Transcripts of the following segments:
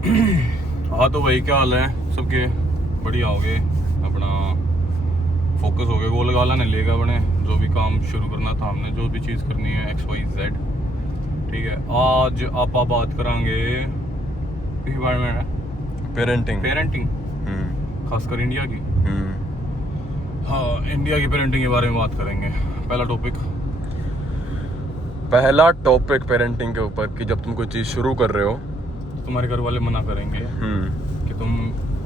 हाँ तो भाई क्या हाल है सबके? बढ़िया हो गए, अपना फोकस हो गया, गोल गाला नहीं लेगा अपने, जो भी काम शुरू करना था हमने, जो भी चीज़ करनी है XYZ। ठीक है, आज आप बात करांगे किस बारे में? पेरेंटिंग, खासकर इंडिया की। हाँ, इंडिया की पेरेंटिंग के बारे में बात करेंगे। पहला टॉपिक पेरेंटिंग के ऊपर कि जब तुम कोई चीज़ शुरू कर रहे हो, तुम्हारे घर वाले मना करेंगे कि तुम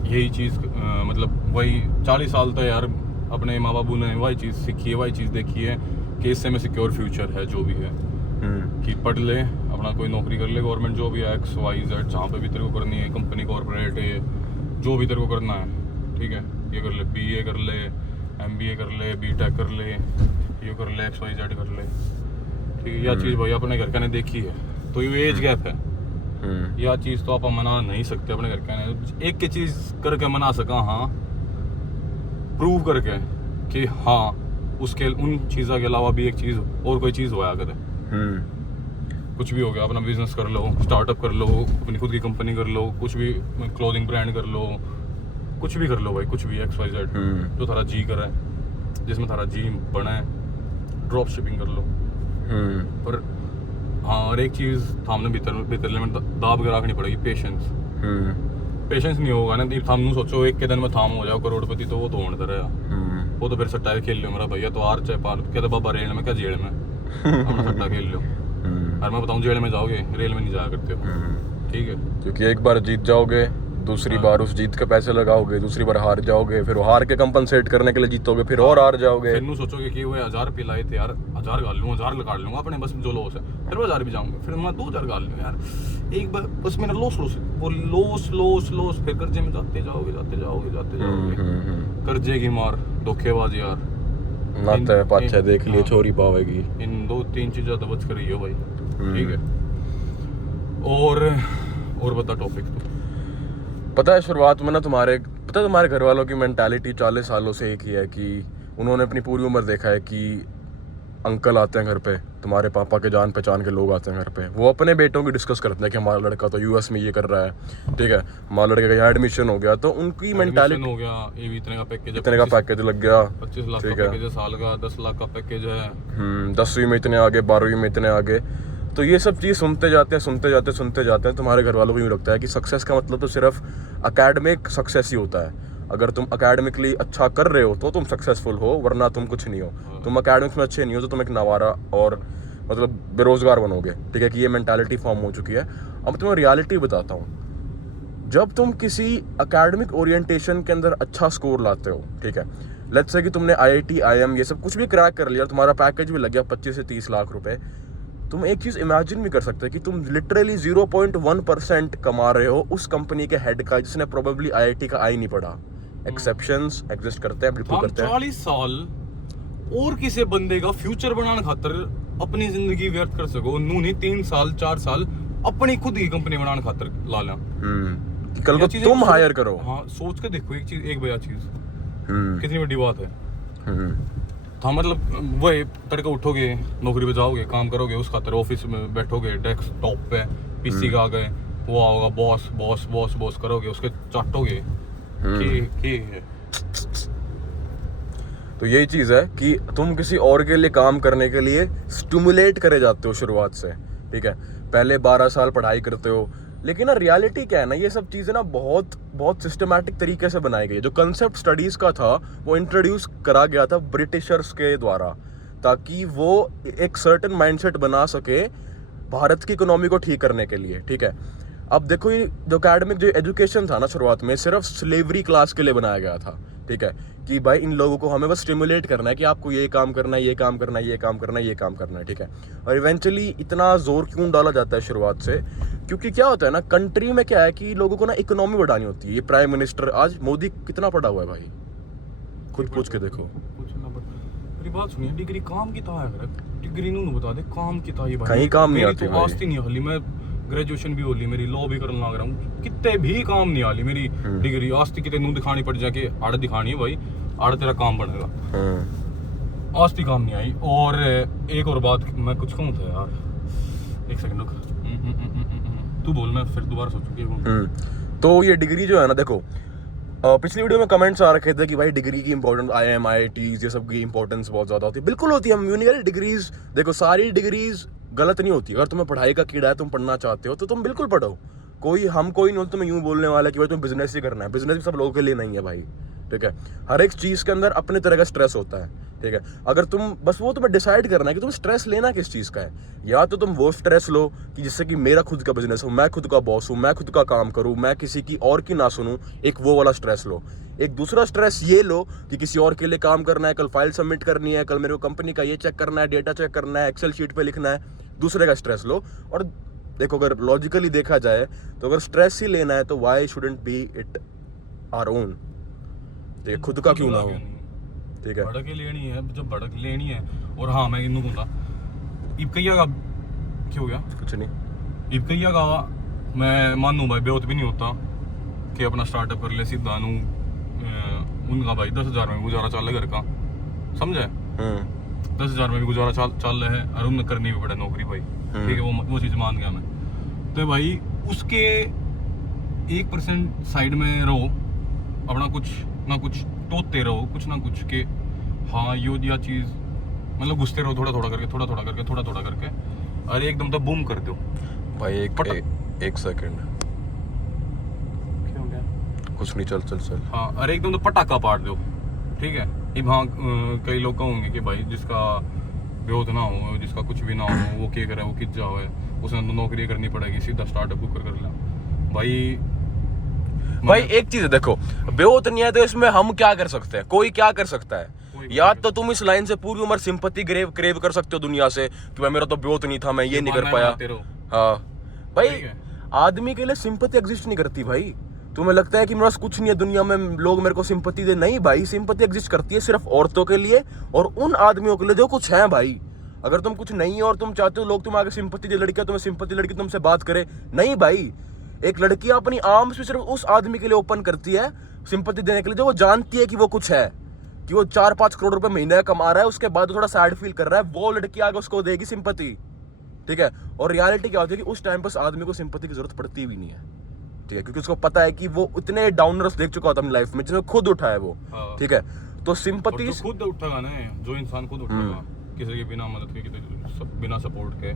यही चीज़ मतलब वही 40 साल तो यार अपने माँ बाबू ने वही चीज़ सीखी है, वही चीज़ देखी है कि इससे में सिक्योर फ्यूचर है, जो भी है कि पढ़ ले, अपना कोई नौकरी कर ले, गवर्नमेंट जॉब या XYZ, जहाँ पे भी तेरे को करनी है, कंपनी कॉर्पोरेट है, जो भी तेरे को करना है, ठीक है, ये कर ले, BA कर ले, MBA कर ले, BTech कर ले, ये कर ले, XYZ कर ले, ठीक है। यह चीज़ भाई अपने घर का ने देखी है, तो ये एज गैप है, यह चीज़ तो आप मना नहीं सकते अपने घर का ने। एक की चीज़ करके मना सका, हाँ, प्रूव करके कि हाँ उसके उन चीज़ों के अलावा भी एक चीज़ और कोई चीज़ होया करे। कुछ भी हो गया, अपना बिजनेस कर लो, स्टार्टअप कर लो, अपनी खुद की कंपनी कर लो, कुछ भी क्लोथिंग ब्रांड कर लो, कुछ भी कर लो भाई, कुछ भी XYZ जो थारा जी करे, जिसमें थारा जी बना है, ड्रॉप शिपिंग कर लो। पर हाँ, और एक चीज़ थामने भीतर में दाब के रखनी पड़ेगी, पेशेंस नहीं होगा ना, थामनू सोचो एक के दिन में थाम हो जाओ करोड़पति, तो वो तो होने रहेगा, वो तो फिर सट्टा खेल लो मेरा भैया, तो आर चाहे पार कहते बाबा रेल में क्या जेल में अपना सट्टा खेल लो। और मैं बताऊँ, जेल में जाओगे, रेल में नहीं जाया करते हो, ठीक है, क्योंकि एक बार जीत जाओगे, दूसरी बार उस जीत के पैसे लगाओगे, दूसरी बार हार जाओगे, फिर हार के कंपनसेट करने के लिए जीतोगे, फिर और हार जाओगे। फिर नू सोचोगे कि वो 1000 रुपये लाए थे यार, 1000 गाल लूँगा, 1000 लगा लूँगा अपने बस जो लॉस है, फिर मैं 1000 भी जाऊँगा, फिर मैं 2000 गाल लूँ यार, एक बार बस मेरा लॉस वो लॉस, फिर कर्जे में जाते जाओगे, कर्जे की मार, धोखेबाजी यार, नाते पाछे देख लिए छोरी पावेगी, इन 2-3 चीज़ें तो बच कर ही हो भाई, ठीक है। और बता टॉपिक तो। पता है शुरुआत में ना तुम्हारे घर वालों की मेंटालिटी 40 सालों से एक ही है कि उन्होंने अपनी पूरी उम्र देखा है कि अंकल आते हैं घर पे, तुम्हारे पापा के जान पहचान के लोग आते हैं घर पे, वो अपने बेटों की डिस्कस करते हैं कि हमारा लड़का तो US में ये कर रहा है, ठीक है, हमारा लड़के का यहाँ एडमिशन हो गया, तो उनकी मेंटालिटी हो गया, ये भी इतने का पैकेज लग गया, 25 लाख का पैकेज है साल का, 10 लाख का पैकेज है, 10वीं में इतने आगे, 12वीं में इतने आगे। तो ये सब चीज़ सुनते जाते हैं, तुम्हारे घर वालों को यूँ लगता है कि सक्सेस का मतलब तो सिर्फ एकेडमिक सक्सेस ही होता है। अगर तुम एकेडमिकली अच्छा कर रहे हो तो तुम सक्सेसफुल हो, वरना तुम कुछ नहीं हो। तुम एकेडमिक्स में अच्छे नहीं हो तो तुम एक नवारा और मतलब बेरोजगार बनोगे, ठीक है, कि ये मेंटालिटी फॉर्म हो चुकी है। अब मैं तुम्हें रियलिटी बताता हूँ। जब तुम किसी एकेडमिक ओरिएंटेशन के अंदर अच्छा स्कोर लाते हो, ठीक है, लेट्स से कि तुमने IIT IIM ये सब कुछ भी क्रैक कर लिया, तुम्हारा पैकेज भी लग गया 25 से 30 लाख रुपए, तुम एक चीज़ इमेजिन भी कर सकते हैं कि तुम लिटरली 0.1% कमा रहे हो उस कंपनी के हेड का, जिसने प्रोबेबली IIT का आई नहीं पढ़ा। एक्सेप्शंस एग्जिस्ट करते हैं, बिल्कुल करते हैं। 40 साल और किसी बंदे का फ्यूचर बनाने खातर अपनी जिंदगी व्यर्थ कर सको, नू नहीं 3 साल 4 साल अपनी खुद की कंपनी बनाने खातर ला ला, कल को तुम हायर करो। हाँ, सोच के देखो एक चीज, एक बड़ा चीज कितनी बड़ी बात है। हाँ, मतलब वही तड़के उठोगे, नौकरी पे जाओगे, काम करोगे, उस खातर ऑफिस में बैठोगे, डेस्कटॉप पे PC का आगे वो आओगा, बॉस करोगे, उसके चाटोगे कि तो यही चीज है कि तुम किसी और के लिए काम करने के लिए स्टिमुलेट करे जाते हो शुरुआत से, ठीक है, पहले 12 साल पढ़ाई करते हो। लेकिन ना रियलिटी क्या है ना, ये सब चीज़ें ना बहुत सिस्टमैटिक तरीके से बनाई गई है। जो कंसेप्ट स्टडीज़ का था वो इंट्रोड्यूस करा गया था ब्रिटिशर्स के द्वारा, ताकि वो एक सर्टेन माइंडसेट बना सके भारत की इकोनॉमी को ठीक करने के लिए, ठीक है। अब देखो, ये जो एकेडमिक जो एजुकेशन था ना शुरुआत में, सिर्फ स्लेवरी क्लास के लिए बनाया गया था, ठीक है, कि भाई इन लोगों को हमें बस स्टिमुलेट करना है कि आपको ये काम करना है, ये काम करना है, ये काम करना है, ये काम करना है, ठीक है। और इवेंचुअली इतना जोर क्यों डाला जाता है शुरुआत से? क्योंकि क्या होता है ना, कंट्री में क्या है कि लोगों को ना इकोनॉमी बढ़ानी होती है। ये प्राइम मिनिस्टर आज मोदी कितना पढ़ा हुआ है भाई, खुद पूछ के देखो। मेरी बात सुनिए, डिग्री काम की था, डिग्री नू बता दे काम की था, ये भाई कहीं काम नहीं आती भाई, आस्ती नहीं हली, मैं ग्रेजुएशन भी हो ली मेरी, लॉ भी करने लग रहा हूँ, कितने भी काम नहीं आली मेरी डिग्री, आस्ती कितने नू दिखानी पड़ जाके, आड़ दिखानी है भाई, आड़ तेरा काम बनेगा, आस्ती काम नहीं आई। और एक और बात मैं कुछ कहूँ था यार, एक सेकंड रुक, तू बोल, मैं फिर दोबारा सोचूंगी। तो ये डिग्री जो है ना, देखो पिछली वीडियो में कमेंट्स आ रखे थे कि भाई डिग्री की इंपॉर्टेंस, IIM IITs ये सब की इंपॉर्टेंस बहुत ज़्यादा होती है। बिल्कुल होती है। हम यूँ नहीं कह रहे डिग्रीज, देखो सारी डिग्रीज गलत नहीं होती। अगर तुम्हें पढ़ाई का कीड़ा है, तुम पढ़ना चाहते हो तो तुम बिल्कुल पढ़ो। कोई नहीं तुम्हें यूँ बोलने वाला कि भाई तुम बिजनेस ही करना है। बिजनेस भी सब लोगों के लिए नहीं है भाई, ठीक है। हर एक चीज़ के अंदर अपने तरह का स्ट्रेस होता है, ठीक है। अगर तुम बस वो तुम्हें डिसाइड करना है कि तुम स्ट्रेस लेना किस चीज़ का है। या तो तुम वो स्ट्रेस लो कि जिससे कि मेरा खुद का बिजनेस हो, मैं खुद का बॉस हूँ, मैं खुद का काम करूँ, मैं किसी की और की ना सुनूँ, एक वो वाला स्ट्रेस लो। एक दूसरा स्ट्रेस ये लो कि किसी और के लिए काम करना है, कल फाइल सबमिट करनी है, कल मेरे को कंपनी का ये चेक करना है, डेटा चेक करना है, एक्सेल शीट पे लिखना है, दूसरे का स्ट्रेस लो। और देखो अगर लॉजिकली देखा जाए तो अगर स्ट्रेस ही लेना है तो why shouldn't be it our own, ठीक है, खुद का क्यों ना हो, ठीक है। भड़क लेनी है जब भड़क लेनी है। और हाँ मैं इन्नू कहूँगा इबकैया का क्या हो गया, कुछ नहीं। इबकैया का मैं मानूँ भाई बेहत भी नहीं होता कि अपना स्टार्टअप कर ले सीधा नू उनका भाई 10,000 में गुजारा चल घर का, समझे। 10,000 में भी गुजारा चल रहे हैं और उन्हें करनी भी पड़े नौकरी भाई, ठीक है। वो चीज़ मान गया मैं। तो भाई उसके 1% साइड में रहो, अपना कुछ ना कुछ टोते रहो, कुछ ना कुछ के हाँ यो चीज़ मतलब घुसते रहो थोड़ा थोड़ा करके और एकदम तो बूम कर दो भाई। एक सेकंड, क्या हो गया? कुछ नहीं, चल। हाँ, अरे एकदम तो पटाखा पाड़ दो, ठीक है। अब हाँ कई लोग कहोगे कि भाई जिसका बेहोश ना हो, जिसका कुछ भी ना हो, वो क्या करे, वो किस जाओ है, उसने तो नौकरी करनी पड़ेगी, सीधा स्टार्टअप कर ले भाई। एक चीज है, देखो बेहोश नहीं है तो इसमें हम क्या कर सकते हैं? कोई क्या कर सकता है? या तो तुम इस लाइन से पूरी उम्र सिंपैथी क्रेव कर सकते हो दुनिया से कि भाई मेरा तो बेहोश नहीं था, मैं ये नहीं कर पाया। हाँ भाई, आदमी के लिए सिंपैथी एग्जिस्ट नहीं करती भाई। तुम्हें लगता है कि मेरे पास कुछ नहीं है दुनिया में, लोग मेरे को सिंपैथी दे, नहीं भाई। सिंपैथी एग्जिस्ट करती है सिर्फ औरतों के लिए और उन आदमियों के लिए जो कुछ है भाई। अगर तुम कुछ नहीं हो और तुम चाहते हो लोग तुम्हें आगे सिंपैथी दे, लड़कियां तुम्हें सिंपैथी, लड़की तुमसे बात करे, नहीं भाई। एक लड़की अपनी आर्म्स भी सिर्फ उस आदमी के लिए ओपन करती है सिंपैथी देने के लिए जो वो जानती है कि वो कुछ है, कि वो 4-5 करोड़ रुपए महीने कमा रहा है, उसके बाद थोड़ा सैड फील कर रहा है, वो लड़की आगे उसको देगी सिंपैथी, ठीक है। और रियलिटी क्या होती है कि उस टाइम पर उस आदमी को सिंपैथी की जरूरत पड़ती भी नहीं है, ठीक है, क्योंकि उसको पता है कि वो इतने डाउनर्स देख चुका होता है अपनी लाइफ में जिसने खुद उठा है वो, ठीक है। तो सिंपैथी खुद उठेगा ना, जो इंसान खुद उठेगा किसी के बिना मदद के, बिना सपोर्ट के,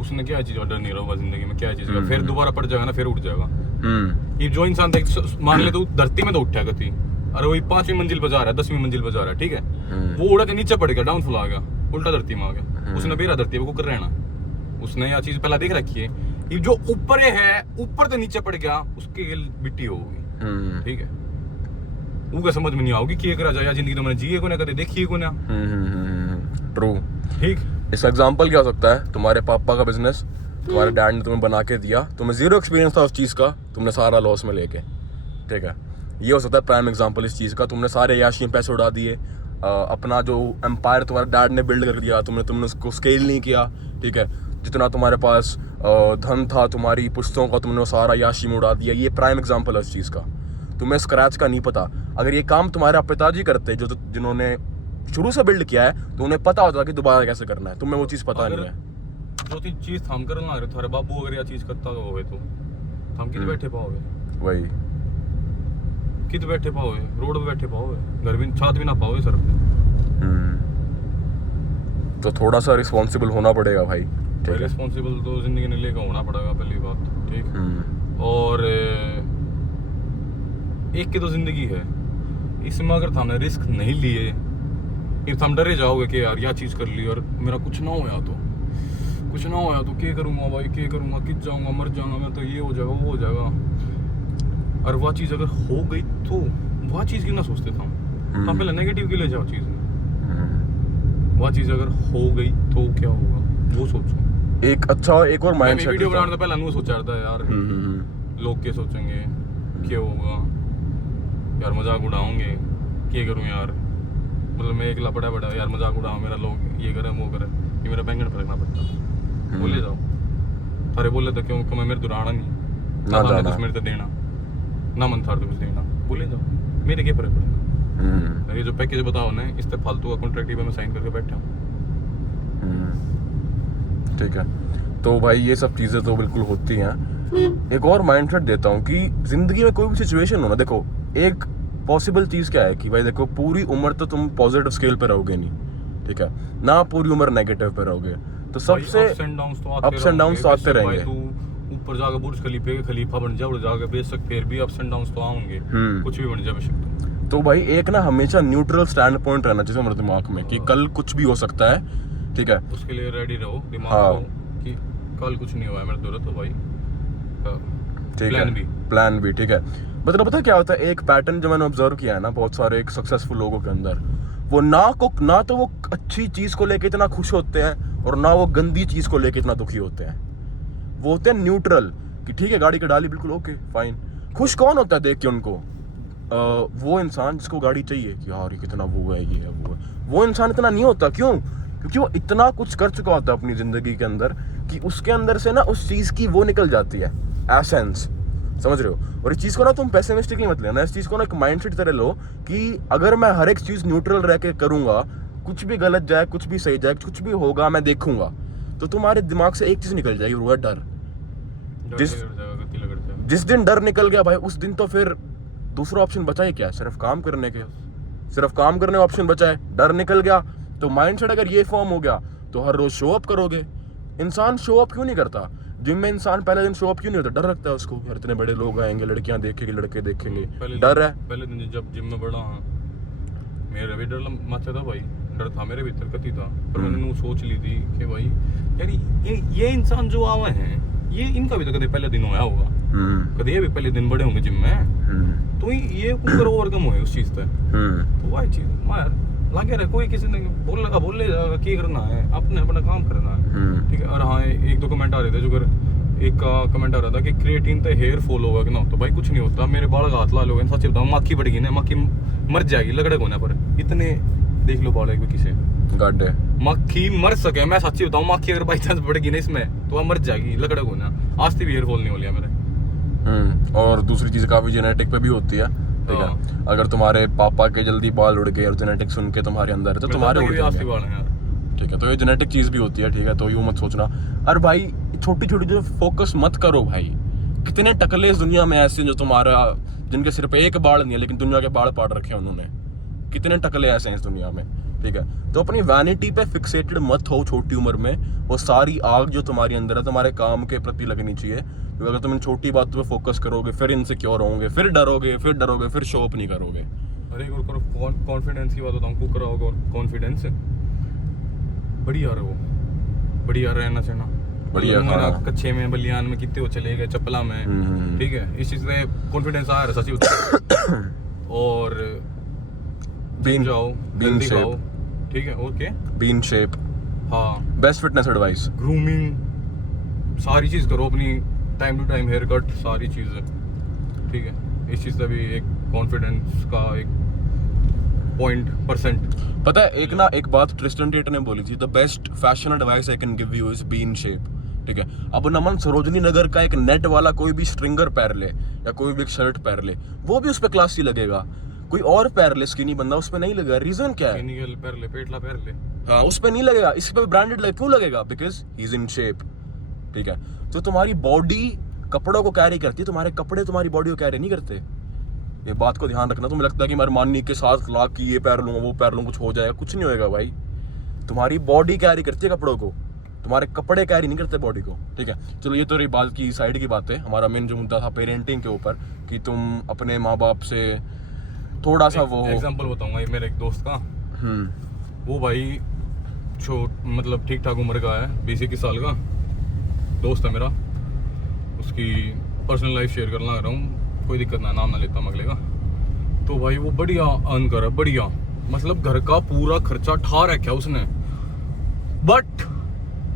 उसने क्या चीज डर नहीं रहा जिंदगी में, क्या चीज का फिर दोबारा पड़ जाएगा ना, फिर उठ जाएगा। ये जो इंसान मान ले तो धरती में तो उठेगा थी, अरे वही 5वीं मंजिल पर जा रहा है, 10वीं मंजिल पर जा रहा है, ठीक है, वो उड़ा के नीचे पड़ गया, डाउनफॉल आ गया, उल्टा धरती में आ गया, उसने बेरा धरती को कर रहना, उसने यह चीज पहला देख रखी है। ये जो ऊपर है, ऊपर से नीचे पड़ गया, उसकी मिट्टी होगी, ठीक है। वो समझ में नहीं आओगी कि करा जाए जिंदगी तो मैंने जिए को ना, कदे देखिए को ना। ट्रू, ठीक। इसका एग्जांपल क्या हो सकता है? तुम्हारे पापा का बिजनेस तुम्हारे डैड ने तुम्हें बना के दिया, तुम्हें जीरो एक्सपीरियंस था उस चीज़ का, तुमने सारा लॉस में लेके, ठीक है। ये हो सकता है प्राइम एग्जांपल इस चीज़ का। तुमने सारे याशी में पैसे उड़ा दिए, अपना जो एम्पायर तुम्हारे डैड ने बिल्ड कर दिया, तुमने उसको स्केल नहीं किया, ठीक है। जितना तुम्हारे पास धन था, तुम्हारी पुश्तों का, तुमने सारा याशी में उड़ा दिया। ये प्राइम एग्जांपल है उस चीज़ का। तुम्हें स्क्रैच का नहीं पता। अगर ये काम तुम्हारे पिताजी करते जो जिन्होंने शुरू से बिल्ड किया है, तो उन्हें पता होता कि दोबारा कैसे करना है, तुम्हें वो चीज़ पता नहीं है। जो चीज़ हम करने लग रहे तुम्हारे बाबू अगर यह चीज़ करता हो तो हम कित बैठे पाओगे? वही कित बैठे पाओगे? रोड पे बैठे पाओगे, घर भी छात भी ना पाओगे सर पे। तो थोड़ा सा रिस्पॉन्सिबल होना पड़ेगा भाई, ठीक है। रिस्पॉन्सिबल तो जिंदगी ने लेकर होना पड़ेगा, पहली बात, ठीक। और एक की तो जिंदगी है, इसमें अगर हमने रिस्क नहीं लिए, फिर हम डरे जाओगे कि यार यह चीज़ कर ली और मेरा कुछ ना होया तो क्या करूँगा भाई, क्या करूँगा, कित जाऊँगा, मर जाऊँगा मैं, तो ये हो जाएगा, वो हो जाएगा। और वह चीज़ अगर हो गई तो वह चीज़ क्यों ना सोचते थे हम पहले नेगेटिव के ले जाओ चीज़ में। वह चीज़ अगर हो गई तो क्या होगा वो सोचो। एक और माइंडसेट वीडियो बनाने से पहले नहीं सोचा था यार लोग क्या सोचेंगे, क्या होगा यार, मजाक उड़ाओगे, क्या करूँ यार, मतलब मैं एकला बड़ा यार मजाक उड़ाओ मेरा, लोग ये करे वो करे, ये मेरा बैंगन फरकना पड़ता। बोले जाओ थारे बोले तो क्यों मैं मेरे दुराना नहीं ना कुछ मेरे तो देना ना मन था तो कुछ देना, बोले जाओ मेरे क्या फर्क पड़ेगा। ये जो पैकेज बताओ ना, इस पे फालतू का कॉन्ट्रैक्ट में साइन करके बैठा हूँ, ठीक है। तो भाई ये सब चीज़ें तो बिल्कुल होती हैं, एक और माइंडसेट देता हूँ कि जिंदगी में कोई भी सिचुएशन हो ना, देखो एक पॉसिबल चीज क्या है कि भाई देखो पूरी उम्र तो तुम पॉजिटिव स्केल पे रहोगे नहीं, ठीक है ना, पूरी उम्र नेगेटिव पे रहोगे, तो सबसे अप्स एंड डाउन्स तो आते रहेंगे। तू ऊपर जाकर बुर्ज खलीफे के खलीफा बन जा, उड़ जाकर बेशक फिर भी अप्स एंड डाउन्स तो आएंगे, कुछ भी बन जाए बेशक। तो भाई एक ना हमेशा न्यूट्रल स्टैंड पॉइंट रहना चाहिए हमारे दिमाग में कि कल कुछ भी हो सकता है, ठीक है, उसके लिए रेडी रहो दिमाग हाँ। को कि कल कुछ नहीं हुआ है मेरे दोस्त, तो भाई ठीक प्लान है, बी। प्लान भी ठीक है। मतलब पता है क्या होता है, एक पैटर्न जो मैंने ऑब्जर्व किया है ना बहुत सारे एक सक्सेसफुल लोगों के अंदर, वो ना तो वो अच्छी चीज को लेके इतना खुश होते हैं और ना वो गंदी चीज को लेके इतना दुखी होते हैं। वो होते हैं न्यूट्रल कि ठीक है गाड़ी की डाली बिल्कुल ओके फाइन। खुश कौन होता है देख के उनको? वो इंसान जिसको गाड़ी चाहिए कि यार ये कितना वो है, ये है वो है। वो इंसान इतना नहीं होता, क्यों? क्योंकि वो इतना कुछ कर चुका होता है अपनी जिंदगी के अंदर कि उसके अंदर से ना उस चीज की वो निकल जाती है एसेंस, समझ रहे हो? और इस चीज को ना तुम पेसिमिस्टिकली मत लेना, इस चीज को ना एक माइंडसेट तरह लो कि अगर मैं हर एक चीज न्यूट्रल रह के करूंगा, कुछ भी गलत जाए कुछ भी सही जाए कुछ भी होगा मैं देखूंगा, तो तुम्हारे दिमाग से एक चीज निकल जाएगी, वो है डर। जिस दिन डर निकल गया भाई उस दिन तो फिर दूसरा ऑप्शन बचा ही क्या? सिर्फ काम करने के, सिर्फ काम करने का ऑप्शन बचा है। डर निकल गया तो माइंडसेट अगर ये फॉर्म हो गया तो हर रोज शो अप करोगे। इंसान शो अप क्यों नहीं करता? जिम में इंसान पहले दिन शो अप क्यों नहीं होता? डर लगता है उसको, यार इतने बड़े लोग आएंगे, लड़कियां देखेंगे, लड़के देखेंगे, डर है। पहले दिन जब जिम में बढ़ा मेरा भी डर मचा था भाई, डर था मेरे भीतर कति था, पर मैंने वो सोच ली थी कि भाई यार ये इंसान जो आवे हैं ये इनका भी तो कभी पहले दिन होया होगा, कभी ये भी पहले दिन बड़े होंगे जिम में, तो ये कुकर ओवरकम हुए उस चीज पे। तो वही चीज मैं लगे रहे, कोई किसी ने बोले जाएगा क्या करना है, अपने अपना काम करना है, ठीक है। और हाँ एक दो कमेंट आ रहे थे, जो एक का कमेंट आ रहा था कि क्रिएटिन तो हेयर फॉल होगा कि ना, तो भाई कुछ नहीं होता, मेरे बाल का हाथ ला लोगे, सच बताऊं मक्खी बढ़ गई ना, मक्खी मर जाएगी लगड़े होने पर, इतने देख लो बाल एक किसे गाड्डे मक्खी मर सके, मैं सच्ची बताऊं मक्खी अगर बाई चांस बढ़ गई ना इसमें तो वह मर जाएगी लगड़े होना। आज भी हेयर फॉल नहीं हो लिया मेरे। और दूसरी चीज काफी जेनेटिक पे भी होती है, ठीक है। अगर तुम्हारे पापा के जल्दी बाल उड़ गए और जेनेटिक सुन के तुम्हारे अंदर है तो तुम्हारे उड़ जाएंगे, बाल हैं यार, ठीक है। तो ये जेनेटिक चीज भी होती है, ठीक है। तो यूं मत सोचना। अरे भाई छोटी छोटी जो फोकस मत करो भाई, कितने टकले इस दुनिया में ऐसे जो तुम्हारा जिनके सिर पे एक बाल नहीं है लेकिन दुनिया के बाल पाड़ रखे हैं उन्होंने, कितने टकले ऐसे हैं इस दुनिया में, ठीक है। तो अपनी वैनिटी पे फिक्सेटेड मत हो छोटी उम्र में। वो सारी आग जो तुम्हारी अंदर है तुम्हारे काम के प्रति लगनी चाहिए, क्योंकि अगर तुम इन छोटी बातों पे फोकस करोगे फिर इनसिक्योर होगे, फिर डरोगे, फिर शो अप नहीं करोगे। अरे और कॉन्फिडेंस की बात बताऊं, कुकर होगा और कॉन्फिडेंस बढ़िया रहो, बढ़िया रहना चाहिए, बढ़िया मेरा कच्चे में बलियान में कितने वो चले गए चप्पला में, ठीक है। इस चीज से कॉन्फिडेंस आ रहा है सच्ची। और बीन जाओ बीन जल्दी खाओ, शेप, ठीक है, ओके, बीन शेप, हाँ, बेस्ट फिटनेस एडवाइस, ग्रूमिंग सारी चीज करो अपनी, time to time hair cut सारी चीजें, ठीक है। इस चीज से भी एक कॉन्फिडेंस का एक %. पता है एक बात ट्रिस्टन टेट ने बोली थी, the best fashion advice I can give you is be in shape, ठीक है। अब नमन सरोजनी नगर का एक नेट वाला कोई भी स्ट्रिंगर पहन ले या कोई भी एक शर्ट पहन ले, वो भी उस पे क्लासी लगेगा। कोई और पहन ले स्किनी बंदा, उस पे नहीं लगेगा। रीजन क्या है? पहन ले, पेटला पहन ले, हाँ, उस पे नहीं लगेगा, इस पे ब्रांडेड लगे, क्यों लगेगा? Because he is in shape, ठीक है। तो तुम्हारी बॉडी कपड़ों को कैरी करती है, तुम्हारे कपड़े तुम्हारी बॉडी को कैरी नहीं करते। ये बात को ध्यान रखना। तुम्हें लगता है कि मैं अरमानी के साथ लाख की ये पहन लूंगा वो पहन लूंगा कुछ हो जाएगा, कुछ नहीं होएगा भाई। तुम्हारी बॉडी कैरी करती है कपड़ों को, तुम्हारे कपड़े कैरी नहीं करते बॉडी को, ठीक है। चलो ये तो रही बात की साइड की बात है। हमारा मेन जो मुद्दा था पेरेंटिंग के ऊपर, कि तुम अपने माँ बाप से थोड़ा सा वो एग्जांपल बताऊंगा। ये मेरे एक दोस्त का, वो भाई मतलब ठीक ठाक उम्र का है, 20-21 साल का दोस्त है मेरा। उसकी पर्सनल लाइफ शेयर करना रहा हूँ, कोई दिक्कत ना, नाम ना लेता अगले का। तो भाई वो बढ़िया अर्न कर रहा है, बढ़िया, मतलब घर का पूरा खर्चा ठा रखा है उसने। बट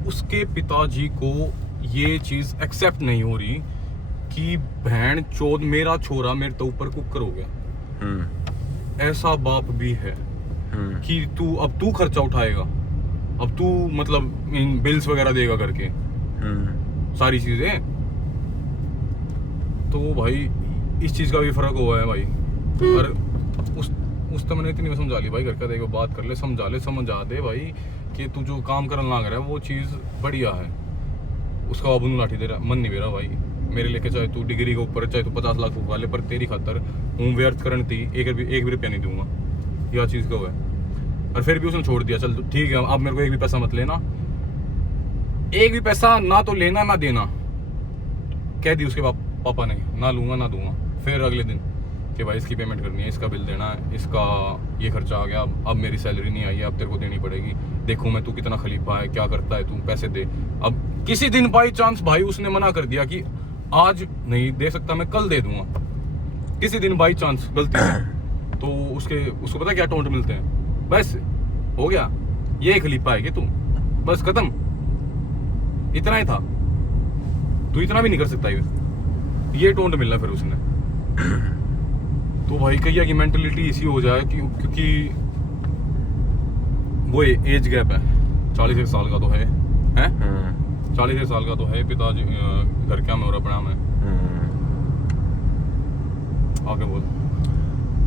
उसके पिताजी को ये चीज एक्सेप्ट नहीं हो रही कि बहन चोद मेरा छोरा मेरे तो ऊपर कुकर हो गया। ऐसा बाप भी है कि अब तू खर्चा उठाएगा, अब तू मतलब बिल्स वगैरह देगा करके सारी चीजें। तो भाई इस चीज का भी फर्क हुआ है भाई। और उस तो मैंने इतनी समझा ली भाई, घर का देखो बात कर ले, समझा दे भाई कि तू जो काम करना लग रहा है वो चीज बढ़िया है। उसका बाबू लाठी दे रहा, मन नहीं दे रहा भाई, मेरे लेके चाहे तू डिग्री के ऊपर चाहे तू 50 लाख फूक वाले, पर तेरी खातर हूँ व्यर्थ करन थी एक भी रुपया नहीं दूंगा, यह चीज़ का हुआ है। और फिर भी उसने छोड़ दिया, चल ठीक है अब मेरे को एक भी पैसा मत लेना, एक भी पैसा ना तो लेना ना देना, कह दी उसके पापा ने, ना लूंगा ना दूंगा। फिर अगले दिन कि भाई इसकी पेमेंट करनी है, इसका बिल देना है, इसका ये खर्चा आ गया, अब मेरी सैलरी नहीं आई है, अब तेरे को देनी पड़ेगी, देखो मैं तू कितना खलीफा है, क्या करता है तू, पैसे दे। अब किसी दिन बाई चांस भाई उसने मना कर दिया कि आज नहीं दे सकता मैं कल दे दूंगा, किसी दिन बाई चांस गलती से, तो उसको पता क्या टोंट मिलते हैं, बस हो गया ये खलीफा है कि तू, बस खत्म, इतना ही था, तू इतना भी नहीं कर सकता, ये टोंट मिलना फिर उसने। तो भाई कहिए कि मेंटलिटी इसी हो जाए कि क्योंकि वो एज गैप है, 41 साल का तो है 41 साल का तो है, पिताजी घर क्या में हो रहा बड़ा में, आगे बोल।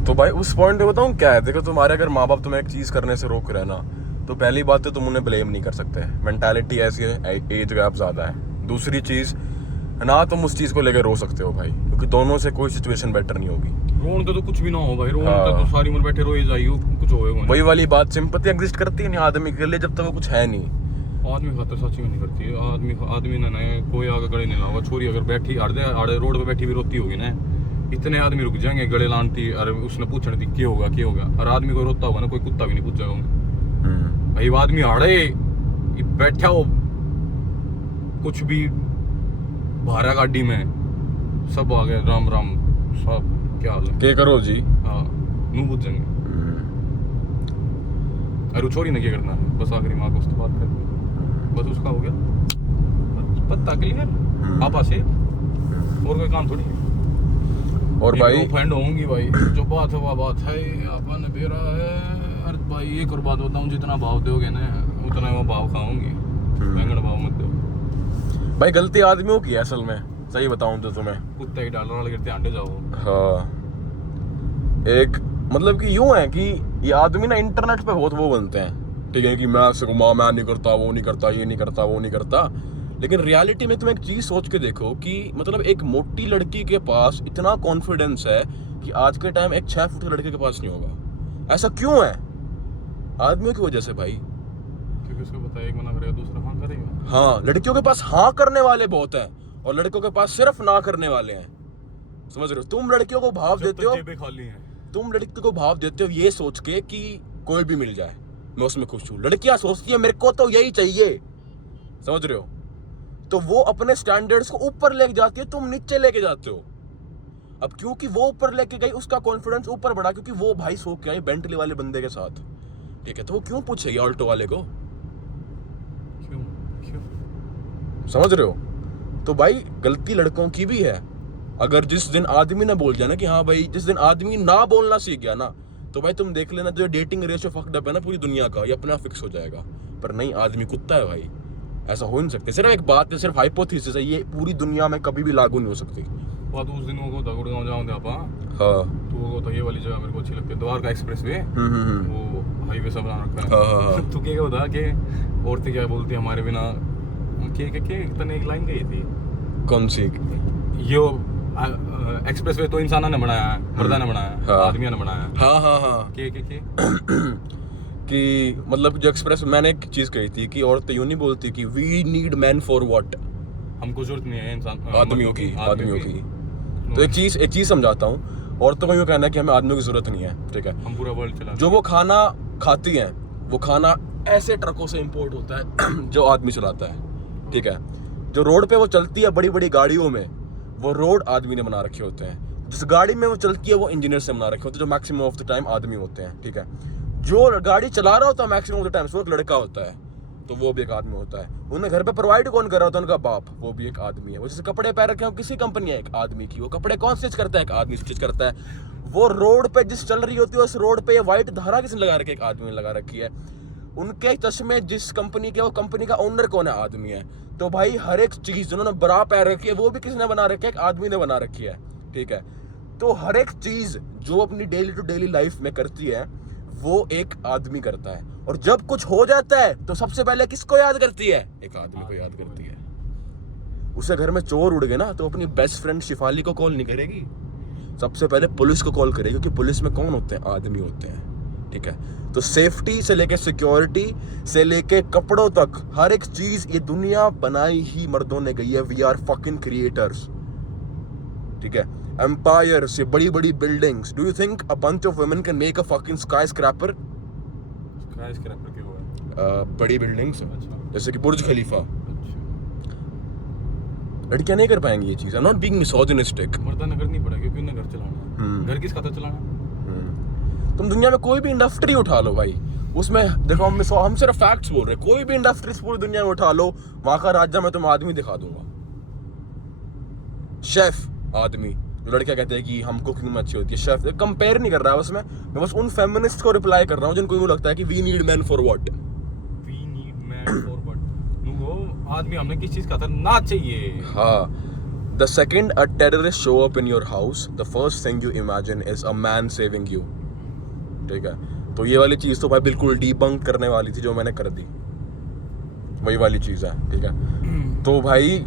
तो भाई उस पॉइंट पे बताऊं क्या है, देखो तुम्हारे अगर माँ बाप तुम्हें एक चीज करने से रोक रहे हैं ना, तो पहली बात तो तुम उन्हें ब्लेम नहीं कर सकते, मेंटालिटी ऐसी है, एज गैप ज्यादा है। दूसरी चीज ना तुम उस चीज को लेकर रो सकते हो भाई, क्योंकि दोनों से कोई सिचुएशन बेटर नहीं होगी। रोन तो कुछ भी ना हो भाई, रोन तो सारी उम्र बैठे रोए जाइयो, कुछ होएगा। वही वाली बात, सिंपैथी एग्जिस्ट करती है नहीं आदमी के लिए जब तक वो कुछ है नहीं। आदमी खातर सच्ची में नहीं करती है, आदमी ना कोई आगे गले नहीं लाओगा, छोरी अगर बैठी आड़े रोड पे बैठी भी रोती होगी ना, इतने आदमी रुक जाएंगे गले लानती, अरे उसने पूछने थी क्या होगा, और आदमी को रोता होगा ना, कोई कुत्ता भी नहीं पूछेगा भाई, आदमी आड़े बैठा हो कुछ भी भारा गाड़ी में, सब आ गए राम राम सब, क्या हाल है क्या करो जी, हाँ नू पूछेंगे, अरे छोरी ने क्या करना है, बस आखिरी माँ को उससे बात कर, बस उसका हो गया पत्ता क्लियर, आपा से और कोई काम थोड़ी है। और भाई फ्रेंड होंगी भाई, जो बात है वो बात है, अपन बेरा है। अरे भाई एक और बात बताऊं, जितना भाव दोगे ना उतना वो भाव खाऊंगी, बैंगन भाव मत दो भाई। गलती आदमियों की है असल में, सही बताऊं तो तुम्हें, कुत्ते ही डालने वाले गिरते आंडे जाओ। हाँ एक मतलब कि यूं है कि ये आदमी ना इंटरनेट पे बहुत वो बनते हैं, ठीक है, कि मैं नहीं करता, वो नहीं करता, ये नहीं करता, वो नहीं करता, लेकिन रियलिटी में तुम एक चीज सोच के देखो कि मतलब एक मोटी लड़की के पास इतना कॉन्फिडेंस है कि आज के टाइम एक 6 फुट के लड़के के पास नहीं होगा। ऐसा क्यों है? आदमियों की वजह से भाई, क्योंकि उसको पता है एक मना करेगा दूसरा हाँ करेगा। हाँ, लड़कियों के पास हाँ करने वाले बहुत हैं और लड़कों के पास सिर्फ ना करने वाले हैं, समझ रहे हो? तुम लड़कियों को भाव देते हो, खाली है, तुम लड़की को भाव देते हो ये सोच के कि कोई भी मिल जाए मैं उसमें खुश हूँ। लड़कियां सोचती है मेरे को तो यही चाहिए, समझ रहे हो? तो वो अपने स्टैंडर्ड्स को ऊपर लेके जाती है, तुम नीचे लेके जाते हो। अब क्योंकि वो ऊपर लेके गई, उसका कॉन्फिडेंस ऊपर बढ़ा, क्योंकि वो भाई सो के आई बेंटली वाले बंदे के साथ, ठीक है, तो वो क्यों पूछेगी ऑल्टो वाले को? क्यों समझ रहे हो? तो भाई गलती लड़कों की भी है। अगर जिस दिन आदमी ना बोल जाए ना कि हाँ भाई, जिस दिन आदमी ना बोलना सीख गया ना, तो भाई तुम देख लेना जो डेटिंग रेशियो फक्ड अप है ना पूरी दुनिया का, ये अपना फिक्स हो जाएगा। पर नहीं, आदमी कुत्ता है भाई, ऐसा हो नहीं सकता। सिर्फ एक बात है, सिर्फ हाइपोथेसिस है, ये पूरी दुनिया में कभी भी लागू नहीं हो सकती। बात उस दिन वो था गुड़गांव जाऊं थे आपा, हाँ, तो वो तो ये वाली जगह मेरे को अच्छी लगती है, द्वारका एक्सप्रेस वे, वो हाईवे सब बना रखा है। हाँ। तो क्या बता के औरतें क्या बोलती है हमारे बिना, के तने एक लाइन गई थी, कौन सी? यो एक्सप्रेस वे तो इंसाना ने बनाया है, मर्दा ने बनाया है, हाँ। आदमियों ने बनाया है। हाँ के कि मतलब जो एक्सप्रेस, मैंने एक चीज कही थी कि औरतें यूं नहीं बोलती कि we need man for what, हमको जरूरत नहीं है इंसान आदमियों की। तो एक चीज समझाता हूँ, औरतों को यूं कहना है कि हमें आदमियों की जरूरत नहीं है, ठीक है, हम पूरा वर्ल्ड चला, जो वो खाना खाती हैं वो खाना ऐसे ट्रकों से इंपोर्ट होता है जो आदमी चलाता है, ठीक है, जो रोड पे वो चलती है बड़ी बड़ी गाड़ियों में, वो रोड आदमी ने बना रखे होते हैं, जिस गाड़ी में वो चलती है वो इंजीनियर से बना रखे होते हैं, जो मैक्सिमम ऑफ द टाइम आदमी होते हैं, ठीक है। जो गाड़ी चला रहा होता है मैक्सिमम ऑफ द टाइम वो एक लड़का होता है, तो वो भी एक आदमी होता है। उन्हें घर पे प्रोवाइड कौन कर रहा होता है? उनका बाप, वो भी एक आदमी है। वो जैसे कपड़े पहन रखे हो किसी कंपनी है एक आदमी की, वो कपड़े कौन स्टिच करता है? एक आदमी स्टिच करता है। वो रोड पे जिस चल रही होती है उस रोड पे व्हाइट धारा किसने लगा रखी है? एक आदमी ने लगा रखी है। उनके चश्मे जिस कंपनी के, वो कंपनी का ओनर कौन है? आदमी है। तो भाई हर एक चीज जिन्होंने बरा पैर रखी है वो भी किसने बना रखी है? एक आदमी ने बना रखी है, ठीक है। तो हर एक चीज जो अपनी डेली टू डेली लाइफ में करती है वो एक आदमी करता है, और जब कुछ हो जाता है तो सबसे पहले किसको याद करती है? एक आदमी को याद करती है। उसके घर में चोर उड़ गए ना, तो अपनी बेस्ट फ्रेंड शिफाली को कॉल नहीं करेगी, सबसे पहले पुलिस को कॉल करेगी, क्योंकि पुलिस में कौन होते हैं, आदमी होते हैं, ठीक है। तो सेफ्टी से लेके सिक्योरिटी से लेके कपड़ों तक हर एक चीज ये दुनिया बनाई ही मर्दों ने गई है। वी आर फकिंग क्रिएटर्स, ठीक है। एम्पायर से बड़ी बड़ी buildings, do you think a bunch of women can make a fucking skyscraper? Skyscraper क्यों है? बड़ी बिल्डिंग्स अच्छा। जैसे कि बुर्ज खलीफा, अच्छा। लड़कियां नहीं कर पाएंगी ये चीज। I am not being misogynistic. मर्दा ने करनी पड़ेगी क्योंकि उन्हें घर चलाना है। घर किस खाता चलाना? तुम दुनिया में कोई भी इंडस्ट्री उठा लो भाई, उसमें देखो हम सिर्फ फैक्ट्स बोल रहे हैं, कोई भी इंडस्ट्रीज पूरी दुनिया में उठा लो, वहां का राज्य मैं तुम्हें आदमी दिखा दूंगा। शेफ आदमी, जो लड़कियां कहते हैं कि हम कुकिंग में अच्छी होती है, शेफ कंपेयर नहीं कर रहा है उसमें, मैं बस उन फेमिनिस्ट को रिप्लाई कर रहा हूँ जिनको यूं लगता है कि we need man for what, we need man for what. वो आदमी हमने किस चीज का था ना चाहिए। हाँ। The second a terrorist show up in your house, the first thing you imagine is a man saving you, ठीक है। तो ये वाली चीज तो भाई बिल्कुल डीबंक करने वाली थी, जो मैंने कर दी, वही वाली चीज है, ठीक है। तो भाई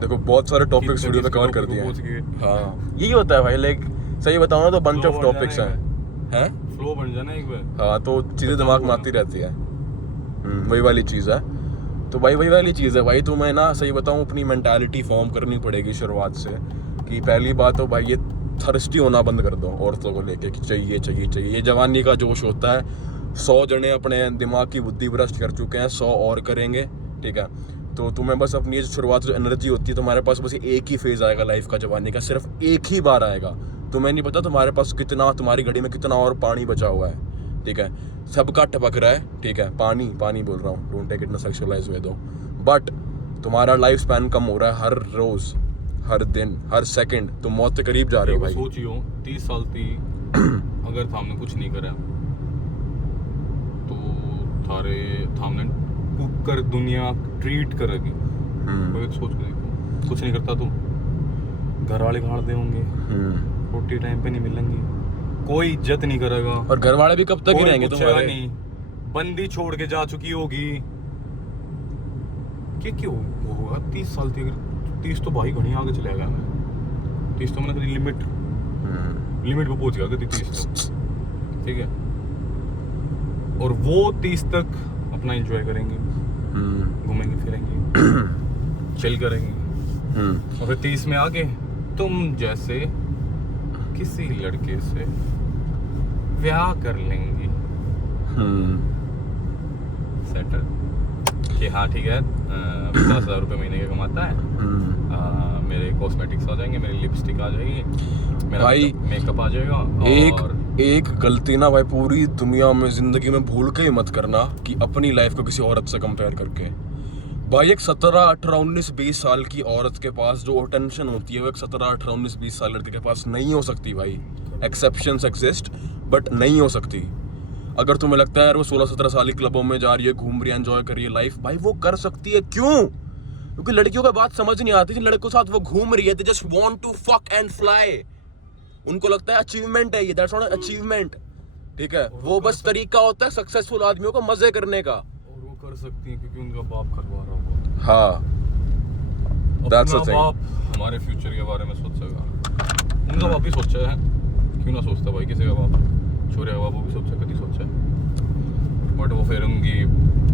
देखो बहुत सारे टॉपिक्स वीडियो पे कवर कर दिए हैं। हाँ यही होता है भाई, लाइक सही बताऊं ना तो बंच ऑफ टॉपिक्स हैं, फ्लो बन जाना एक बार। हाँ तो चीजें दिमाग में आती रहती है। वही वाली चीज है। तो भाई वही वाली चीज़ है भाई, तुम्हें ना सही बताऊं अपनी मेंटालिटी फॉर्म करनी पड़ेगी शुरुआत से, कि पहली बात तो भाई ये थर्स्टी होना बंद कर दो औरतों को लेके कि चाहिए चाहिए चाहिए। ये जवानी का जोश होता है, 100 जने अपने दिमाग की बुद्धि भ्रष्ट कर चुके हैं, 100 और करेंगे, ठीक है। तो तुम्हें बस अपनी शुरुआत जो एनर्जी होती है तुम्हारे पास, बस एक ही फेज आएगा लाइफ का जवानी का, सिर्फ एक ही बार आएगा। तुम्हें नहीं पता तुम्हारे पास कितना, तुम्हारी घड़ी में कितना और पानी बचा हुआ है, ठीक है। सबका टपक रहा है, ठीक है, पानी पानी बोल रहा हूँ, don't take it in sexualize way दो, बट तुम्हारा लाइफ स्पैन कम हो रहा है हर रोज, हर दिन, हर सेकंड, तुम मौत के करीब जा रहे हो भाई। सोचियो 30 साल थी अगर थामने कुछ नहीं करा तो थामने कुकर दुनिया ट्रीट करेगी। कोई सोच के देखो, कुछ नहीं करता तुम, घर वाले गाड़ दे होंगे, रोटी टाइम पे नहीं मिलेंगी, कोई इज्जत नहीं करेगा, और घर वाले भी कब तक ही रहेंगे तुम्हारे? नहीं, बंदी छोड़ के जा चुकी होगी, क्यों होगा 30 साल थी। 30 तो भाई घनी आगे चले गया मैं, 30 तो मैंने कभी लिमिट पे पहुंच गया कभी 30 तो, ठीक है। और वो 30 तक अपना एंजॉय करेंगे, घूमेंगे फिरेंगे, चिल करेंगे, और फिर 30 में आके तुम जैसे किसी लड़के से ब्याह कर लेंगी, सेटल, कि हाँ ठीक है 50,000 रुपये महीने के कमाता है, मेरे कॉस्मेटिक्स आ जाएंगे, मेरी लिपस्टिक आ जाएगी, मेरा मेकअप आ जाएगा। एक गलती ना भाई पूरी दुनिया में जिंदगी में भूल के ही मत करना कि अपनी लाइफ को किसी औरत से कंपेयर करके। भाई एक 17, 18, 19, 20 साल की औरत के पास जो अटेंशन होती है वो एक 17, 18, 19, 20 साल लड़के के पास नहीं हो सकती भाई। एक्सेप्शंस एग्जिस्ट बट नहीं हो सकती। अगर तुम्हें लगता है यार वो 16, 17 साल की क्लबों में जा रही है, घूम रही है, एंजॉय कर रही है लाइफ, भाई वो कर सकती है। क्यों? क्योंकि लड़कियों का बात समझ नहीं आती, जिन लड़कों के साथ वो घूम रही है they just want to fuck and fly. उनको लगता है अचीवमेंट है ये, दैट्स नॉट अचीवमेंट, ठीक है। वो बस तरीका होता है सक्सेसफुल आदमियों को मजे करने का, और वो कर सकती है क्योंकि उनका बाप करवा रहा होगा। हाँ, दैट्स द थिंग। बाप हमारे फ्यूचर के बारे में सोचेगा, उनका बाप भी सोचा है, क्यों ना सोचता भाई, किसी का बाप, छोरे का बाप वो भी सोचा, कभी सोचा है, बट वो फिर उनकी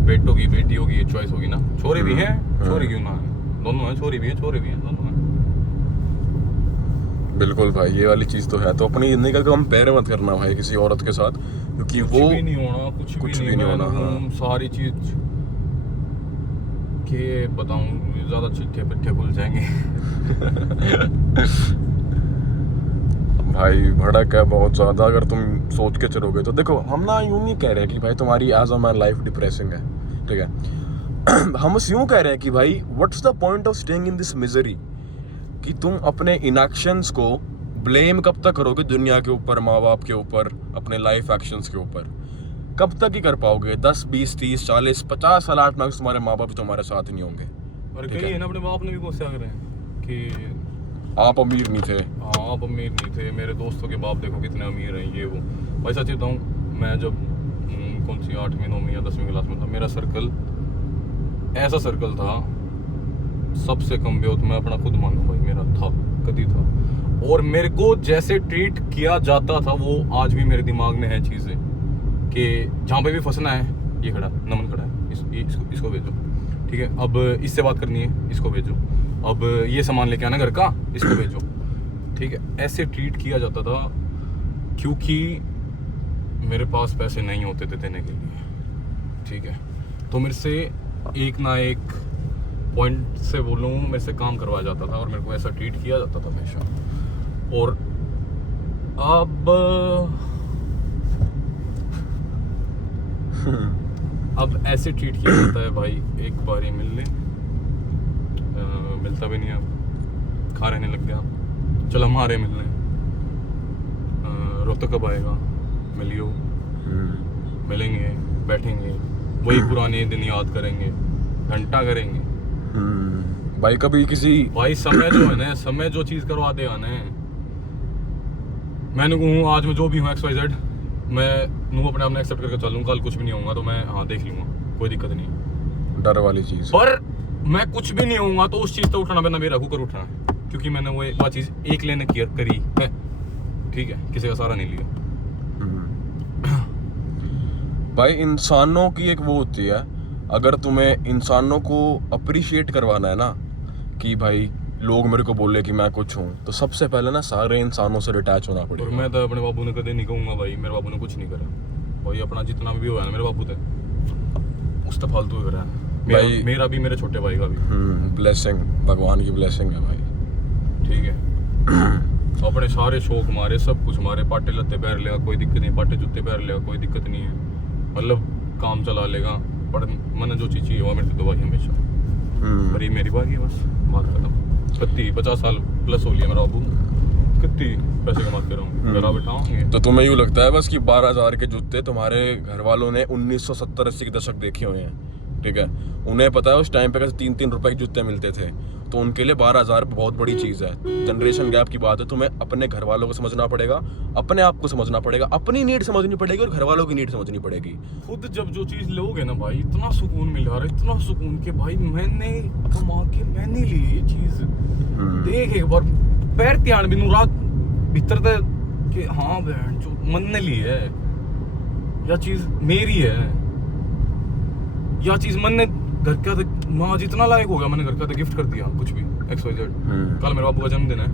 बेटों की बेटियों की चॉइस होगी ना। छोरे भी हैं, छोरे क्यों ना है, दोनों हैं, छोरी भी है, छोरे भी हैं, दोनों हैं। बिल्कुल भाई ये वाली चीज तो है। तो अपनी जिंदगी का कंपेयर मत करना भाई किसी औरत के साथ, क्योंकि वो भी नहीं होना, कुछ भी नहीं होना। हाँ। सारी चीज के बताऊं ज्यादा चिट्ठे पिट्ठे खुल जाएंगे। भाई भड़क है बहुत ज्यादा अगर तुम सोच के चलोगे तो। देखो हम ना यूं नहीं कह रहे कि भाई तुम्हारी as a man life depressing है, ठीक है। हम बस यूं कह रहे हैं कि भाई what's the point of staying in this misery, कि तुम अपने इनएक्शंस को ब्लेम कब तक करोगे दुनिया के ऊपर, माँ बाप के ऊपर, अपने लाइफ एक्शंस के ऊपर, कब तक ही कर पाओगे? 10, 20, 30, 40, 50 साल 8 मार्क्स तुम्हारे माँ बाप तुम्हारे साथ नहीं होंगे। और कई है ना अपने बाप ने भी गुस्सा कर रहे हैं कि आप अमीर नहीं थे, आप अमीर नहीं थे, मेरे दोस्तों के बाप देखो कितने अमीर हैं, ये वो। भाई सच बताऊँ, मैं जब कौन सी 8वीं 9वीं या 10वीं क्लास में था, मेरा सर्कल ऐसा सर्कल था सबसे कम बेवत मैं अपना खुद मानूं भाई, मेरा था, कभी था। और मेरे को जैसे ट्रीट किया जाता था वो आज भी मेरे दिमाग में है चीज़ें, कि जहाँ पे भी फंसना है, ये खड़ा नमन खड़ा है, इसको भेजो, ठीक है, अब इससे बात करनी है, इसको भेजो, अब ये सामान लेके आना घर का, इसको भेजो, ठीक है। ऐसे ट्रीट किया जाता था क्योंकि मेरे पास पैसे नहीं होते थे देने के लिए, ठीक है। तो मेरे से एक ना एक पॉइंट से बोलूँ, मेरे से काम करवाया जाता था और मेरे को ऐसा ट्रीट किया जाता था हमेशा। और अब ऐसे ट्रीट किया जाता है भाई, एक बार ही मिलने मिलता भी नहीं, अब खा रहने लग गया, चल हमारे मिलने, रोता कब आएगा, मिलियो, मिलेंगे, बैठेंगे, वही पुराने दिन याद करेंगे, घंटा करेंगे भाई। कभी किसी भाई समय जो है ना, समय जो चीज करवा दे आना है, मैंने कहूँ आज मैं जो भी हूँ XYZ, मैं नू अपने आप ने एक्सेप्ट करके चलूँ, कल कुछ भी नहीं होगा तो मैं हाँ देख लूंगा, कोई दिक्कत नहीं। डर वाली चीज, पर मैं कुछ भी नहीं होऊंगा तो उस चीज तो उठाना मैंने मेरा होकर उठना है, क्योंकि मैंने वो चीज एक लेने की करी है, ठीक है, किसी का सहारा नहीं लिया। भाई इंसानों की एक वो होती है, अगर तुम्हें इंसानों को अप्रिशिएट करवाना है ना, कि भाई लोग मेरे को बोले कि मैं कुछ हूँ, तो सबसे पहले ना सारे इंसानों से डिटैच होना और पड़ेगा। मैं तो अपने बाबू ने कदे नहीं कहूँगा भाई, मेरे बाबू ने कुछ नहीं करा भाई, अपना जितना भी हुआ है ना मेरे बाबू थे, उस तो फालतू ही करा है, मेरा भी, मेरे छोटे भाई का भी। ब्लेसिंग, भगवान की ब्लेसिंग है भाई, ठीक है। अपने सारे शौक मारे, सब कुछ मारे, पाटे लत्ते पहन लेगा कोई दिक्कत नहीं, पाटे जूते पहन लेगा कोई दिक्कत नहीं है, मतलब काम चला लेगा, पर मैंने जो चीज़ चाहिए वो मेरे से दो भाई हमेशा, पर ये मेरी बात है बस, बात खत्म। कितनी 50 साल प्लस हो लिया मेरा बाबू, कितनी पैसे कमा के रहूँ, मेरा बैठाओगे। तो तुम्हें यूँ लगता है बस कि 12,000 के जूते तुम्हारे घर वालों ने 1970-80 के दशक देखे हुए हैं, ठीक है, उन्हें पता है उस टाइम पे कैसे 3-3 रुपए के जूते मिलते थे, तो उनके लिए 12,000 बहुत बड़ी चीज़ है। जनरेशन गैप की बात है, तुम्हें अपने घर वालों को समझना पड़ेगा, अपने आप को समझना पड़ेगा, अपनी नीड समझनी पड़ेगी और घर वालों की नीड समझनी पड़ेगी। खुद जब जो चीज़ लोगे ना भाई, इतना सुकून मिल रहा है, इतना सुकून कि भाई मैंने कमा के मैंने ली ये चीज़, देख एक बार पैर त्यान भी रात भीतर तक कि हाँ बहन जो मन ने ली है, या चीज़ मेरी है, या चीज़ मन ने घर का माँ जितना लायक हो गया मैंने घर का गिफ्ट कर दिया, कुछ भी XYZ। कल मेरे बाबू का जन्मदिन है,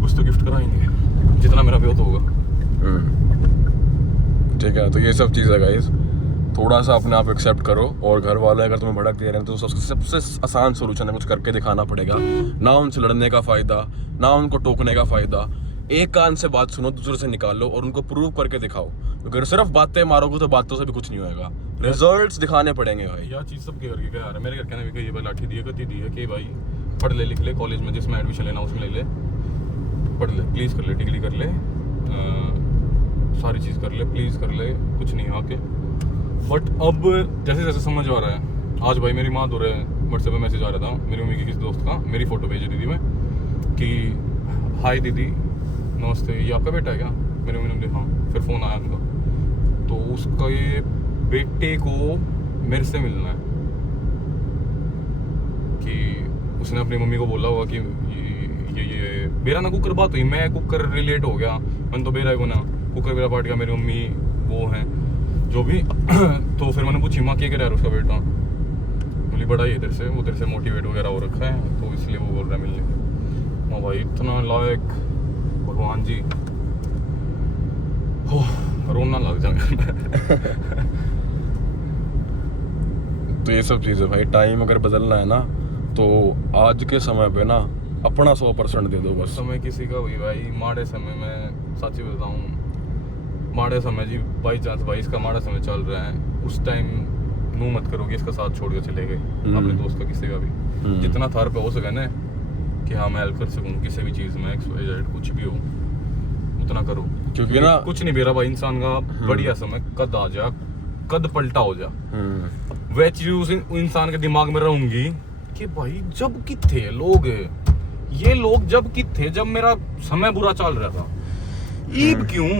कुछ तो गिफ्ट कराएंगे जितना मेरा ब्योत होगा, ठीक है। तो ये सब चीज़ है गाइस, थोड़ा सा अपने आप एक्सेप्ट करो, और घर वाले अगर तुम्हें भड़क दे रहे हैं तो सबसे आसान सोल्यूशन है कुछ करके दिखाना पड़ेगा, ना उनसे लड़ने का फ़ायदा, ना उनको टोकने का फ़ायदा। एक कान से बात सुनो, दूसरे से निकालो और उनको प्रूव करके दिखाओ। अगर सिर्फ बातें मारोगे तो बातों से भी कुछ नहीं होएगा, रिजल्ट्स दिखाने पड़ेंगे भाई। यह चीज़ सबके घर की क्या यार, मेरे घर के ने भी कही भाई लाठी दी है, कती दी है कि भाई पढ़ ले लिख ले, कॉलेज में जिसमें एडमिशन लेना उसमें ले ले, पढ़ ले प्लीज़, कर ले डिग्री कर ले, सारी चीज़ कर ले प्लीज़, कर ले, कुछ नहीं आके। बट अब जैसे जैसे समझ आ रहा है, आज भाई मेरी माँ दो रहे व्हाट्सएप पे मैसेज आ रहा था मेरी मम्मी की किसी दोस्त का, मेरी फ़ोटो भेजी दीदी में कि हाय दीदी नमस्ते, ये आपका बेटा है क्या? मेरी मम्मी ने देखा, फिर फ़ोन आया उनका, तो उसका ये बेटे को मेरे से मिलना है, कि उसने अपनी मम्मी को बोला हुआ कि ये मेरा ना कुकर बात हुई, मैं कुकर रिलेट हो गया, मैंने तो बेरा को ना कुकर मेरा पार्ट गया, मेरी मम्मी वो हैं जो भी। तो फिर मैंने पूछी माँ क्या कर रहा है उसका बेटा, बोली बड़ा ही तेरे से, वो तेरे से मोटिवेट वगैरह हो रखा है तो इसलिए वो बोल रहा है मिलने के। माँ भाई इतना लायक भगवान जी, हो रोना लग जाएगा। तो ये सब चीज़ें भाई, टाइम अगर बदलना है ना तो आज के समय पे ना अपना 100% दे दो बस। समय किसी का भी भाई, माड़े समय में सच बताऊँ, माड़े समय जी बाई चांस भाई इसका माड़ा समय चल रहा है, उस टाइम नू मत करो कि इसका साथ छोड़ के चले गए अपने दोस्त का, किसी का भी, जितना थार पे हो सके ना कि हाँ मैं हेल्प कर सकूँ किसी भी चीज़ में, XYZ कुछ भी हो उतना करो, क्योंकि ना कुछ नहीं बेरा भाई, इंसान का बढ़िया समय कद आ जा, कद पलटा हो जा, वह चीज उस इंसान के दिमाग में रहूंगी कि भाई जब किथे लोग, ये लोग जब किथे, जब मेरा समय बुरा चल रहा था, ईब क्यों,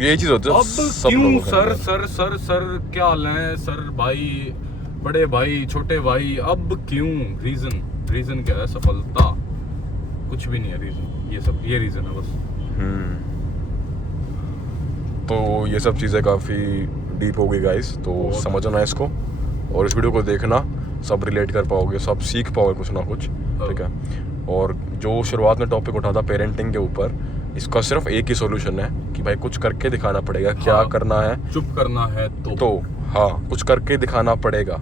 ये चीज होती है अब सब क्यों लोगों के सर अंदर। सर सर सर क्या हाल है सर भाई, बड़े भाई छोटे भाई अब क्यों, रीजन क्या है? सफलता कुछ भी नहीं है रीजन, ये रीजन है बस। तो ये सब चीज़ें काफ़ी डीप हो गई गाइस, तो समझना इसको और इस वीडियो को देखना, सब रिलेट कर पाओगे, सब सीख पाओगे कुछ ना कुछ, ठीक है। और जो शुरुआत में टॉपिक उठा था पेरेंटिंग के ऊपर, इसका सिर्फ एक ही सॉल्यूशन है कि भाई कुछ करके दिखाना पड़ेगा। क्या हाँ, करना है? चुप करना है तो हाँ, कुछ करके दिखाना पड़ेगा,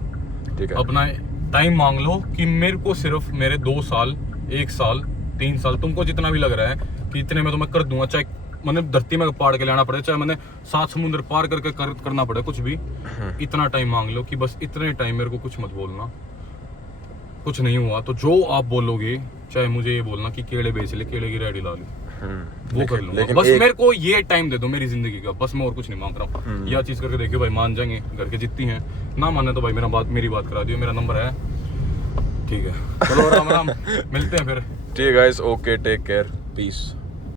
ठीक है। अपना टाइम मांग लो कि मेरे को सिर्फ मेरे 2 साल, 1 साल, 3 साल, तुमको जितना भी लग रहा है कि इतने में तो मैं कर दूंगा, चाहे मैंने धरती में पाड़ के लाना पड़े, चाहे मैंने 7 समुद्र पार करके करना पड़े, कुछ भी, इतना टाइम मांग लो कि बस इतने टाइम मेरे को कुछ मत बोलना। कुछ नहीं हुआ तो जो आप बोलोगे, चाहे मुझे ये बोलना कि केले बेच ले, केले की रेडी ला ली, वो कर लूंगा। बस मेरे को ये टाइम दे दो मेरी जिंदगी का, बस मैं और कुछ नहीं मांग रहा हूँ। यह चीज करके देखियो भाई, मान जाएंगे घर के जितनी हैं, ना माने तो भाई मेरी बात करा दियो, मेरा नंबर है, ठीक है। चलो राम राम, मिलते हैं फिर। ठीक है guys, okay, take care, piece.